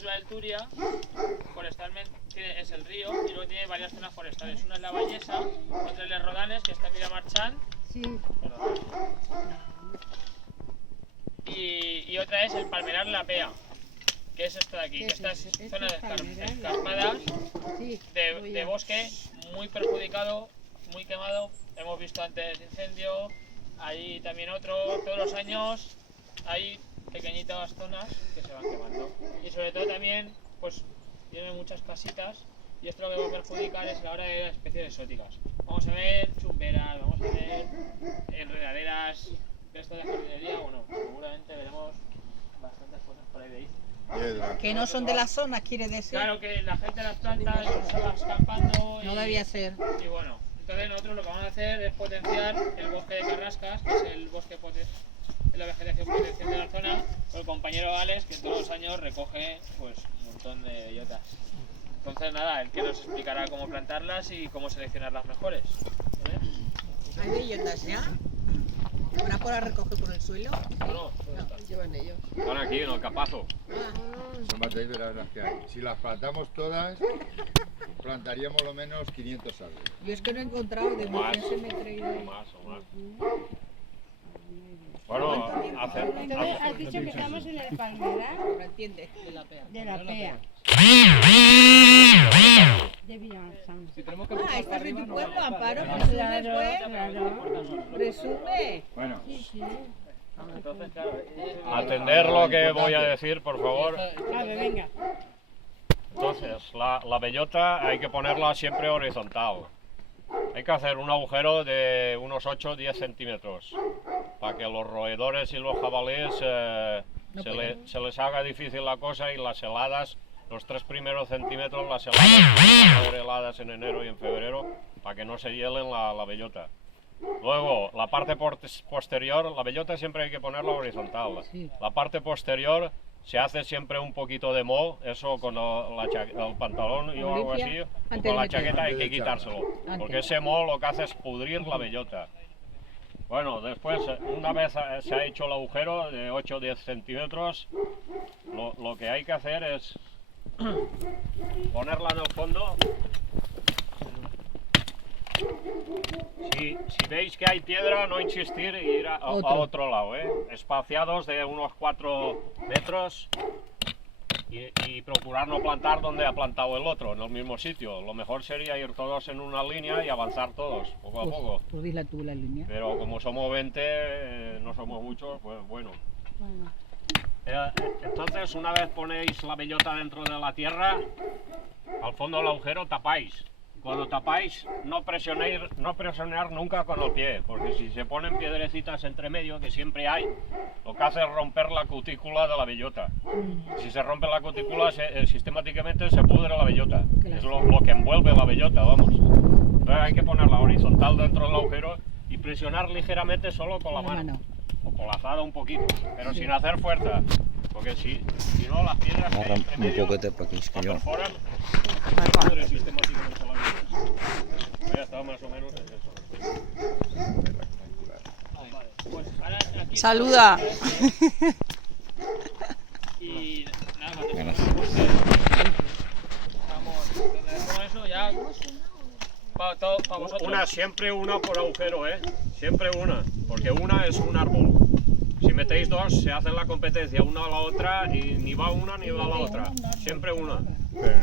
Península del Turia, forestalmente es el río, y luego tiene varias zonas forestales. Una es la Vallesa, otra es Les Rodanes, que está en Vilamarchant. Sí. Y otra es el Palmerar La Pea, que es esto de aquí, que esta es zona de escarpadas, de bosque muy perjudicado, muy quemado. Hemos visto antes incendio, hay también otro, todos los años hay pequeñitas zonas que se van quemando. Y sobre todo también, pues tiene muchas casitas, y esto lo que va a perjudicar es la hora de las especies exóticas. Vamos a ver chumberas, vamos a ver enredaderas, de esto de jardinería, bueno, seguramente veremos bastantes cosas por ahí, ¿veis? Que no son de la zona, quiere decir. Claro que la gente las planta, se va escampando. No debía ser. Y bueno, entonces nosotros lo que vamos a hacer es potenciar el bosque de Carrascas, que es el bosque la vegetación potencial de la zona, con el compañero Alex, que todos los años recoge pues un montón de bellotas. Entonces nada, él que nos explicará cómo plantarlas y cómo seleccionar las mejores. ¿Hay bellotas ya? ¿Van a poder recoger por el suelo? No, Llevan ellos. Están aquí en el capazo. Son batallas de las que hay. Si las plantamos todas, plantaríamos lo menos 500 árboles. Yo es que no he encontrado de Más. mujer se me he traído. O más. Bueno, Entonces has dicho que estamos en el Palmerar ¿Me entiendes? De la pea. de La Pea. De Villamarchant. Estás en tu pueblo, Amparo. Claro, Presumes, pues. claro. Presume. Bueno, Sí, sí. entonces claro. atender lo que voy a decir, por favor. A ver, venga. Entonces, la bellota hay que ponerla siempre horizontal. Hay que hacer un agujero de unos 8 o 10 centímetros para que los roedores y los jabalíes se les haga difícil la cosa, y las heladas, los 3 primeros centímetros, las heladas, van a haber heladas en enero y en febrero, para que no se hielen la bellota. Luego, la parte posterior, la bellota siempre hay que ponerla horizontal. La parte posterior se hace siempre un poquito de moho, eso con el pantalón y algo así, o con la chaqueta hay que quitárselo, porque ese moho lo que hace es pudrir la bellota. Bueno, después, una vez se ha hecho el agujero de 8 o 10 centímetros, lo que hay que hacer es ponerla en el fondo. Si veis que hay piedra, no insistir y ir a otro lado, espaciados de unos 4 metros, y procurar no plantar donde ha plantado el otro, en el mismo sitio. Lo mejor sería ir todos en una línea y avanzar todos, poco a poco. Pues dila tú la línea. Pero como somos 20, no somos muchos, pues bueno. Entonces, una vez ponéis la bellota dentro de la tierra, al fondo del agujero tapáis. Cuando tapáis, no presionar nunca con el pie, porque si se ponen piedrecitas entre medio, que siempre hay, lo que hace es romper la cutícula de la bellota. Si se rompe la cutícula, sistemáticamente se pudre la bellota. Es lo que envuelve la bellota, vamos. Entonces hay que ponerla horizontal dentro del agujero y presionar ligeramente solo con la mano. O con la azada un poquito, pero sin hacer fuerza. Porque si no, las piedras que hay entre medio perforan y pudre sistemáticamente la bellota. Ya está, más o menos es eso. Vale, pues ahora aquí Saluda. y nada más. Vamos, donde dejamos eso ya. Para vosotros. Siempre una por agujero, siempre una, porque una es un árbol. Si metéis 2, se hace la competencia una a la otra, y ni va una ni va la otra. Siempre una. pero